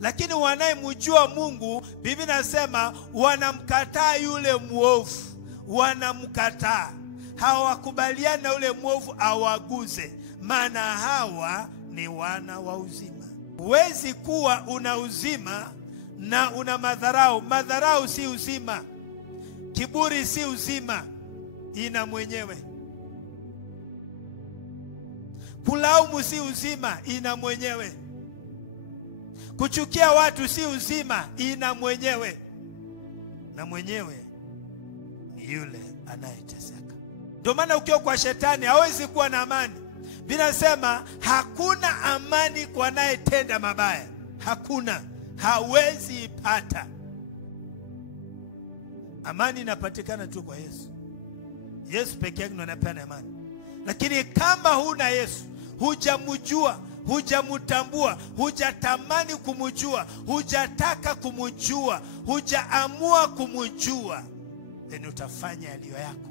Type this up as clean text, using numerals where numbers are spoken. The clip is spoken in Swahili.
Lakini wanayemjua Mungu, Biblia inasema wanamkataa yule mwovu. Wanamkataa. Hawakubaliani na yule mwovu awaguze, maana hawa ni wana wa uzima. Huwezi kuwa una uzima na una madharau. Madharau si uzima. Kiburi si uzima, ina mwenyewe. Kulaumu si uzima, ina mwenyewe. Kuchukia watu si uzima, ina mwenyewe. Na mwenyewe ni yule anayeteseka. Ndio maana ukiwa kwa shetani hawezi kuwa na amani. Biblia inasema hakuna amani kwa anayetenda mabaya. Hakuna, hawezi ipata. Amani inapatikana tu kwa Yesu. Yesu pekee yake ndiye anapeana amani. Lakini kama huna Yesu, hujamjua, hujamtambua, hujatamani kumjua, hujataka kumjua, hujaamua kumjua, then utafanya yaliyo yako.